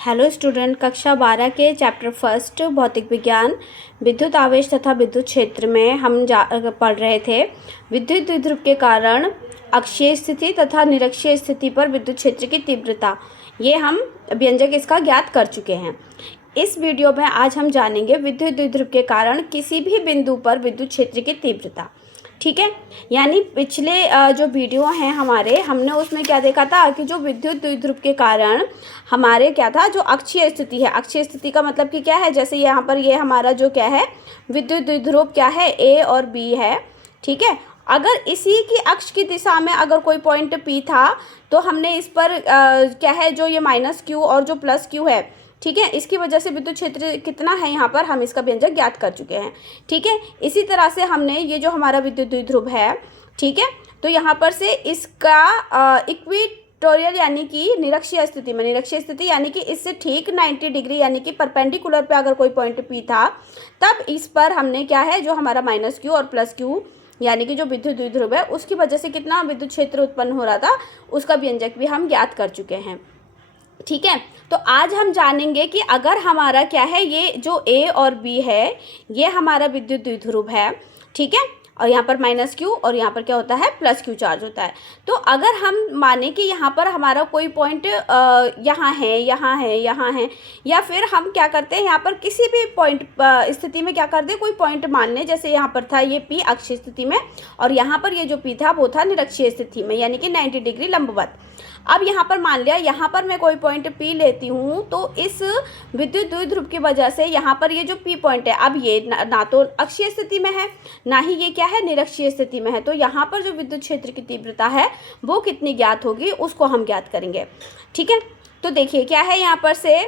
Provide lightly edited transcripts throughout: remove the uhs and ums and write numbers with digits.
Hello student, कक्षा 12 के chapter first भौतिक विज्ञान विद्युत आवेश तथा विद्युत क्षेत्र में हम पढ़ रहे थे विद्युत द्विध्रुव के कारण अक्षीय स्थिति तथा निरक्षीय स्थिति पर विद्युत क्षेत्र की तीव्रता। ये हम व्यंजक इसका ज्ञात कर चुके हैं। इस वीडियो में आज हम जानेंगे विद्युत द्विध्रुव के कारण किसी भी बिंदु पर विद्युत क्षेत्र की तीव्रता। ठीक है, यानी पिछले जो वीडियो हैं हमारे, हमने उसमें क्या देखा था कि जो विद्युत द्विध्रुव के कारण हमारे क्या था, जो अक्षीय स्थिति है। अक्षीय स्थिति का मतलब कि क्या है, जैसे यहाँ पर ये हमारा जो क्या है विद्युत द्विध्रुव क्या है, ए और बी है। ठीक है, अगर इसी की अक्ष की दिशा में अगर कोई पॉइंट पी था तो हमने इस पर क्या है, जो ये माइनस क्यू और जो प्लस क्यू है, ठीक है, इसकी वजह से विद्युत क्षेत्र कितना है यहाँ पर हम इसका व्यंजक ज्ञात कर चुके हैं। ठीक है, इसी तरह से हमने ये जो हमारा विद्युत द्विध्रुव है, ठीक है, तो यहाँ पर से इसका इक्वेटोरियल यानी कि निरक्षीय स्थिति में, निरक्षीय स्थिति यानी कि इससे ठीक 90 डिग्री यानी कि परपेंडिकुलर पे अगर कोई पॉइंट पी था, तब इस पर हमने क्या है, जो हमारा माइनस क्यू और प्लस क्यू यानी कि जो विद्युत द्विध्रुव है उसकी वजह से कितना विद्युत क्षेत्र उत्पन्न हो रहा था, उसका व्यंजक भी हम ज्ञात कर चुके हैं। ठीक है, तो आज हम जानेंगे कि अगर हमारा क्या है, ये जो ए और बी है ये हमारा विद्युत द्विध्रुव है, ठीक है, और यहाँ पर माइनस क्यू और यहाँ पर क्या होता है, प्लस क्यू चार्ज होता है। तो अगर हम माने कि यहाँ पर हमारा कोई पॉइंट यहाँ है, यहाँ है, यहाँ है, या फिर हम क्या करते हैं, यहाँ पर किसी भी पॉइंट स्थिति में क्या करते हैं, कोई पॉइंट मान लें, जैसे यहाँ पर था ये पी अक्षीय स्थिति में और यहाँ पर ये जो पी था वो था निरक्षीय स्थिति में यानी कि 90 डिग्री लंबवत। अब यहाँ पर मान लिया, यहाँ पर मैं कोई पॉइंट पी लेती हूँ, तो इस विद्युत द्विध्रुव की वजह से यहाँ पर ये जो पी पॉइंट है, अब ये ना तो अक्षीय स्थिति में है ना ही ये क्या है, निरक्षीय स्थिति में है। तो यहाँ पर जो विद्युत क्षेत्र की तीव्रता है वो कितनी ज्ञात होगी, उसको हम ज्ञात करेंगे। ठीक है, तो देखिए क्या है यहाँ पर से,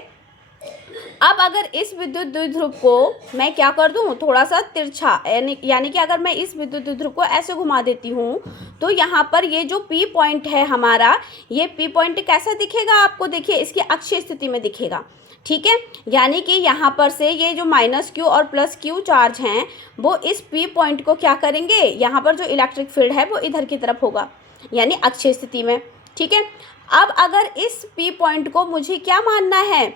अब अगर इस विद्युत द्विध्रुव को मैं क्या कर दूं, थोड़ा सा तिरछा, यानी कि अगर मैं इस विद्युत द्विध्रुव को ऐसे घुमा देती हूं, तो यहाँ पर ये जो पी पॉइंट है हमारा, ये पी पॉइंट कैसा दिखेगा आपको, देखिए इसकी अक्षीय स्थिति में दिखेगा। ठीक है, यानी कि यहाँ पर से ये जो माइनस क्यू और प्लस क्यू चार्ज हैं वो इस पी पॉइंट को क्या करेंगे, यहाँ पर जो इलेक्ट्रिक फील्ड है वो इधर की तरफ होगा यानी अक्षीय स्थिति में। ठीक है, अब अगर इस पी पॉइंट को मुझे क्या मानना है,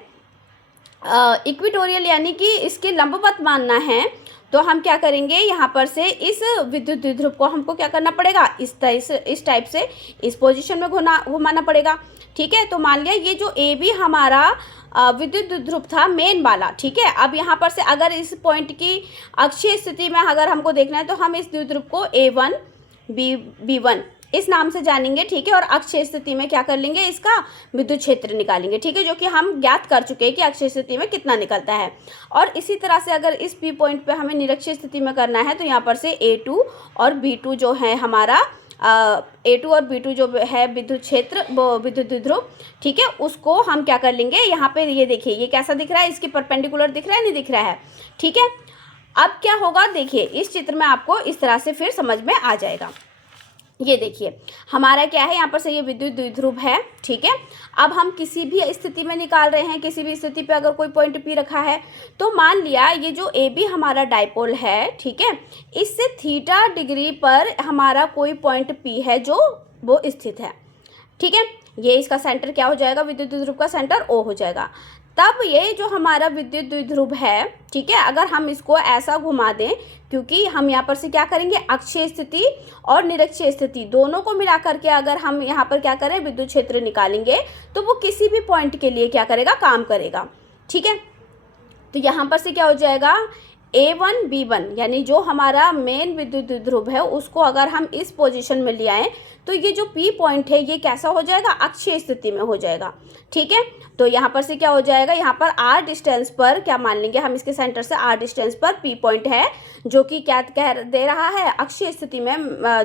इक्वेटोरियल यानी कि इसके लंबवत मानना है, तो हम क्या करेंगे, यहाँ पर से इस विद्युत द्विध्रुव को हमको क्या करना पड़ेगा, इस टाइप से इस पोजीशन में घुमाना पड़ेगा। ठीक है, तो मान लिया ये जो ए बी हमारा विद्युत द्विध्रुव था मेन वाला। ठीक है, अब यहाँ पर से अगर इस पॉइंट की अक्षीय स्थिति में अगर हमको देखना है तो हम इस द्विध्रुव को A1 B1 इस नाम से जानेंगे। ठीक है, और अक्षीय स्थिति में क्या कर लेंगे, इसका विद्युत क्षेत्र निकालेंगे। ठीक है, जो कि हम ज्ञात कर चुके हैं कि अक्षीय स्थिति में कितना निकलता है। और इसी तरह से अगर इस पी पॉइंट पे हमें निरक्षीय स्थिति में करना है तो यहाँ पर से A2 और B2 जो है हमारा A2 और B2 जो है विद्युत क्षेत्र, वो विद्युत द्विध्रुव, ठीक है, उसको हम क्या कर लेंगे, यहाँ पे ये देखिए ये कैसा दिख रहा है, इसके परपेंडिकुलर दिख रहा है, नहीं दिख रहा है। ठीक है, अब क्या होगा, देखिए इस चित्र में आपको इस तरह से फिर समझ में आ जाएगा। ये देखिए हमारा क्या है, यहाँ पर से ये विद्युत द्विध्रुव है। ठीक है, अब हम किसी भी स्थिति में निकाल रहे हैं, किसी भी स्थिति पे अगर कोई पॉइंट पी रखा है, तो मान लिया ये जो ए बी हमारा डाइपोल है, ठीक है, इससे थीटा डिग्री पर हमारा कोई पॉइंट पी है जो वो स्थित है। ठीक है, ये इसका सेंटर क्या हो जाएगा, विद्युत द्विध्रुव का सेंटर ओ हो जाएगा। तब ये जो हमारा विद्युत द्विध्रुव है, ठीक है, अगर हम इसको ऐसा घुमा दें, क्योंकि हम यहाँ पर से क्या करेंगे, अक्षीय स्थिति और निरक्षीय स्थिति दोनों को मिला करके अगर हम यहाँ पर क्या करें, विद्युत क्षेत्र निकालेंगे, तो वो किसी भी पॉइंट के लिए क्या करेगा, काम करेगा। ठीक है, तो यहाँ पर से क्या हो जाएगा, A1 B1 यानी जो हमारा मेन विद्युत द्विध्रुव है उसको अगर हम इस पोजीशन में ले आएँ तो ये जो P पॉइंट है ये कैसा हो जाएगा, अक्षीय स्थिति में हो जाएगा। ठीक है, तो यहाँ पर से क्या हो जाएगा, यहाँ पर R डिस्टेंस पर क्या मान लेंगे हम, इसके सेंटर से R डिस्टेंस पर P पॉइंट है जो कि क्या कह दे रहा है, अक्षीय स्थिति में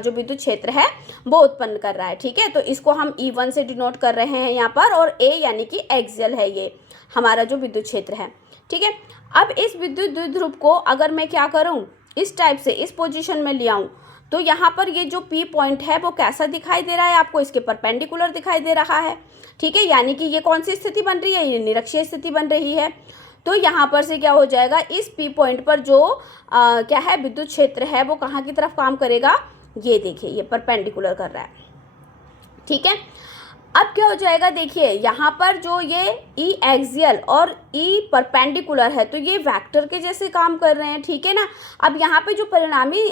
जो विद्युत क्षेत्र है वो उत्पन्न कर रहा है। ठीक है, तो इसको हम E1 से डिनोट कर रहे हैं यहाँ पर, और A यानी कि एक्सियल है ये हमारा जो विद्युत क्षेत्र है। ठीक है, अब इस विद्युत द्विध्रुव को अगर मैं क्या करूं, इस टाइप से इस पोजीशन में ले आऊं, तो यहाँ पर ये जो पी पॉइंट है वो कैसा दिखाई दे रहा है आपको, इसके परपेंडिकुलर दिखाई दे रहा है। ठीक है, यानी कि ये कौन सी स्थिति बन रही है, ये निरक्षीय स्थिति बन रही है। तो यहाँ पर से क्या हो जाएगा, इस पी पॉइंट पर जो क्या है विद्युत क्षेत्र है वो कहाँ की तरफ काम करेगा, ये देखिए ये परपेंडिकुलर कर रहा है। ठीक है, अब क्या हो जाएगा, देखिए यहाँ पर जो ये ई एक्सियल और ई परपेंडिकुलर है तो ये वेक्टर के जैसे काम कर रहे हैं, ठीक है ना। अब यहाँ पे जो परिणामी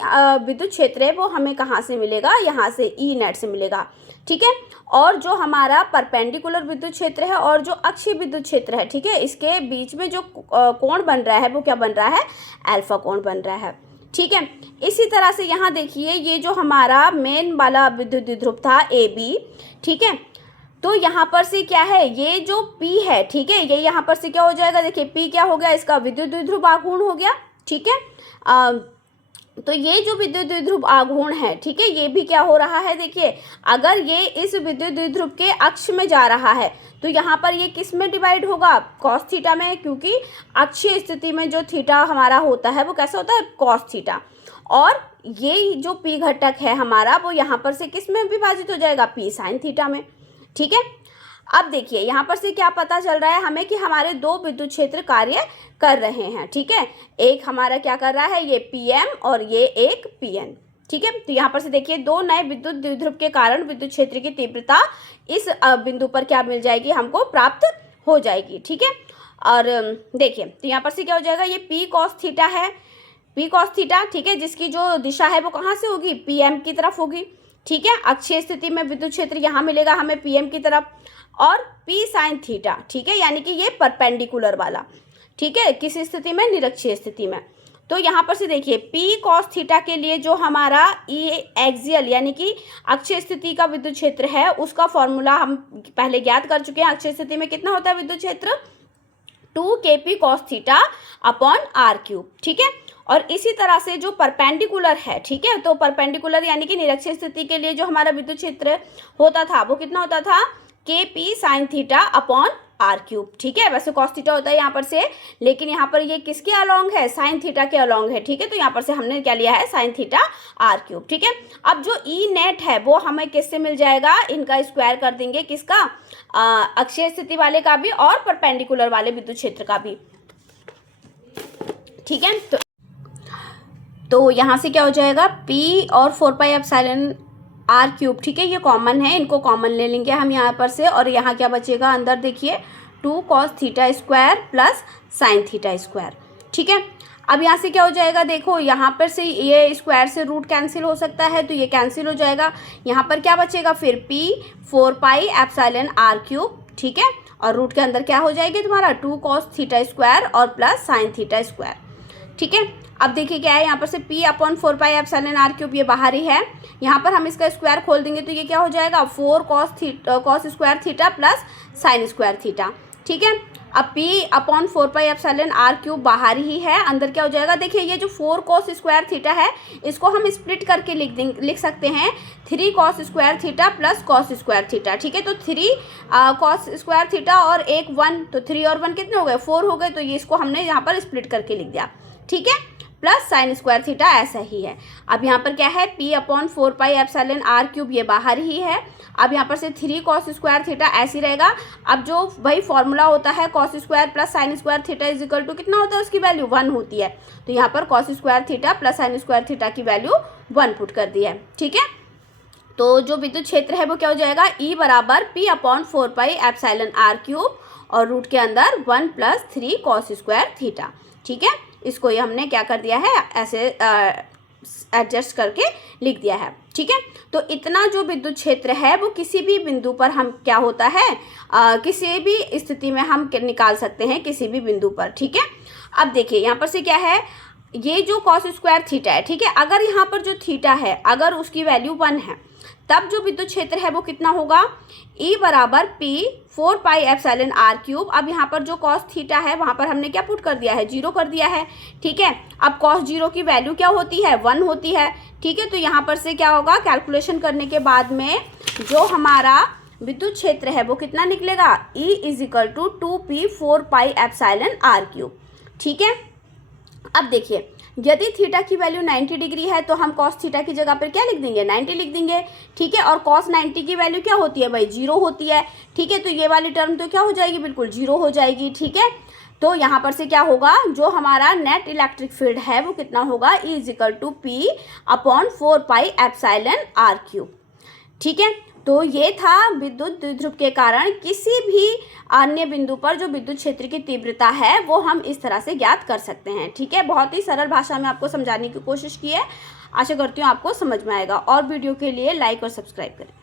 विद्युत क्षेत्र है वो हमें कहाँ से मिलेगा, यहाँ से ई नेट से मिलेगा, ठीक है। और जो हमारा परपेंडिकुलर विद्युत क्षेत्र है और जो अक्षीय विद्युत क्षेत्र है, ठीक है, इसके बीच में जो कोण बन रहा है वो क्या बन रहा है, अल्फा कोण बन रहा है, ठीक है। इसी तरह से यहाँ देखिए ये जो हमारा मेन वाला विद्युत द्विध्रुव था ए बी, ठीक है, तो यहाँ पर से क्या है, ये जो P है, ठीक है, ये यहाँ पर से क्या हो जाएगा, देखिए P क्या हो गया, इसका विद्युत द्विध्रुव आघूर्ण हो गया, ठीक है। तो ये जो विद्युत द्विध्रुव आघूर्ण है, ठीक है, ये भी क्या हो रहा है, देखिए अगर ये इस विद्युत द्विध्रुव के अक्ष में जा रहा है तो यहाँ पर ये किस में डिवाइड होगा, कॉस थीटा में, क्योंकि अक्षीय स्थिति में जो थीटा हमारा होता है वो कैसा होता है, कॉस थीटा। और ये जो P घटक है हमारा वो यहाँ पर से किस में विभाजित हो जाएगा, P साइन थीटा में, ठीक है। अब देखिए यहाँ पर से क्या पता चल रहा है हमें कि हमारे दो विद्युत क्षेत्र कार्य कर रहे हैं, ठीक है। एक हमारा क्या कर रहा है, ये PM और ये एक PN, ठीक है। तो यहाँ पर से देखिए दो नए विद्युत द्विध्रुव के कारण विद्युत क्षेत्र की तीव्रता इस बिंदु पर क्या मिल जाएगी, हमको प्राप्त हो जाएगी, ठीक है। और देखिए तो यहाँ पर से क्या हो जाएगा, ये P cos थीटा है, P cos थीटा, ठीक है, जिसकी जो दिशा है वो कहाँ से होगी, PM की तरफ होगी, ठीक है। अक्षीय स्थिति में विद्युत क्षेत्र यहाँ मिलेगा हमें PM की तरफ, और P साइन थीटा, ठीक है, यानी कि ये परपेंडिकुलर वाला, ठीक है, किस स्थिति में, निरक्षीय स्थिति में। तो यहाँ पर से देखिए P cos थीटा के लिए जो हमारा ई एक्सियल यानी कि अक्षीय स्थिति का विद्युत क्षेत्र है उसका फॉर्मूला हम पहले ज्ञात कर चुके हैं। अक्षीय स्थिति में कितना होता है विद्युत क्षेत्र, 2kp cos theta upon r cube, ठीक है। और इसी तरह से जो परपेंडिकुलर है, ठीक है, तो परपेंडिकुलर यानी कि निरक्षीय स्थिति के लिए जो हमारा विद्युत क्षेत्र होता था वो कितना होता था, kp sine theta upon r cube, ठीक है। वैसे cos थीटा होता है यहाँ पर से, लेकिन यहाँ पर ये किसके अलोंग है, साइन थीटा के अलोंग है, ठीक है। तो यहाँ पर से हमने क्या लिया है, साइन थीटा r क्यूब, ठीक है। अब जो ई नेट है वो हमें किससे मिल जाएगा, इनका स्क्वायर कर देंगे, किसका, अक्षीय स्थिति वाले का भी और परपेंडिकुलर वाले विद्युत क्षेत्र का भी, ठीक है। तो यहाँ से क्या हो जाएगा, P और 4 पाई एप्सिलॉन r क्यूब, ठीक है, ये कॉमन है, इनको कॉमन ले लेंगे हम यहाँ पर से, और यहाँ क्या बचेगा अंदर, देखिए 2 cos theta square plus sine theta square, ठीक है। अब यहाँ से क्या हो जाएगा, देखो यहाँ पर से ये स्क्वायर से रूट कैंसिल हो सकता है तो ये कैंसिल हो जाएगा, यहाँ पर क्या बचेगा फिर P 4 pi epsilon r cube, ठीक है, और रूट के अंदर क्या हो जाएगी तुम्हारा 2 cos थीटा स्क्वायर और प्लस साइन थीटा स्क्वायर, ठीक है। अब देखिए क्या है, यहाँ पर से P upon 4 pi epsilon r cube ये बाहर ही है, यहाँ पर हम इसका स्क्वायर खोल देंगे तो ये क्या हो जाएगा, 4 cos square theta plus sine square theta, ठीक है। अब P upon 4 pi epsilon r cube बाहर ही है, अंदर क्या हो जाएगा, देखिए ये जो 4 cos स्क्वायर थीटा है इसको हम स्प्लिट करके लिख सकते हैं 3 cos square theta plus cos square theta, ठीक है। तो 3 cos स्क्वायर थीटा और एक 1, तो 3 और 1 कितने हो गए, 4 हो गए, तो ये इसको हमने यहाँ पर स्प्लिट करके लिख दिया, ठीक है, प्लस साइन स्क्वायर थीटा ऐसा ही है। अब यहाँ पर क्या है, P upon 4 pi epsilon r cube ये बाहर ही है, अब यहाँ पर से 3 cos स्क्वायर थीटा ऐसे रहेगा। अब जो भाई फॉर्मूला होता है cos square plus sine square theta is equal to कितना होता है, उसकी वैल्यू 1 होती है, तो यहाँ पर cos square theta plus sine square theta की वैल्यू 1 पुट कर दी है, ठीक है। तो जो विद्युत क्षेत्र है वो क्या हो जाएगा, E बराबर P upon 4 pi epsilon r cube और रूट के अंदर 1 प्लस 3 cos स्क्वायर थीटा, ठीक है। इसको ये हमने क्या कर दिया है, ऐसे एडजस्ट करके लिख दिया है, ठीक है। तो इतना जो विद्युत क्षेत्र है वो किसी भी बिंदु पर हम क्या होता है, किसी भी स्थिति में हम निकाल सकते हैं किसी भी बिंदु पर, ठीक है। अब देखिए यहाँ पर से क्या है, ये जो cos स्क्वायर थीटा है, ठीक है, अगर यहाँ पर जो थीटा है अगर उसकी वैल्यू 1 है तब जो विद्युत क्षेत्र है वो कितना होगा, E बराबर P 4 pi epsilon r cube. अब यहाँ पर जो cos थीटा है वहाँ पर हमने क्या पुट कर दिया है, 0 कर दिया है, ठीक है। अब cos 0 की वैल्यू क्या होती है, 1 होती है, ठीक है। तो यहाँ पर से क्या होगा, कैलकुलेशन करने के बाद में जो हमारा विद्युत क्षेत्र है वो कितना निकलेगा, E is equal to 2P 4 pi epsilon r cube, ठीक है। अब देखिए यदि थीटा की वैल्यू 90 डिग्री है तो हम cos थीटा की जगह पर क्या लिख देंगे, 90 लिख देंगे, ठीक है। और cos 90 की वैल्यू क्या होती है भाई, 0 होती है, ठीक है। तो ये वाली टर्म तो क्या हो जाएगी, बिल्कुल 0 हो जाएगी, ठीक है। तो यहाँ पर से क्या होगा, जो हमारा नेट इलेक्ट्रिक फील्ड है वो कितना होगा, E is equal to P upon 4 pi epsilon r cube, ठीक है। तो ये था विद्युत द्विध्रुव के कारण किसी भी अन्य बिंदु पर जो विद्युत क्षेत्र की तीव्रता है वो हम इस तरह से ज्ञात कर सकते हैं। ठीक है, बहुत ही सरल भाषा में आपको समझाने की कोशिश की है। आशा करती हूँ आपको समझ में आएगा। और वीडियो के लिए लाइक और सब्सक्राइब करें।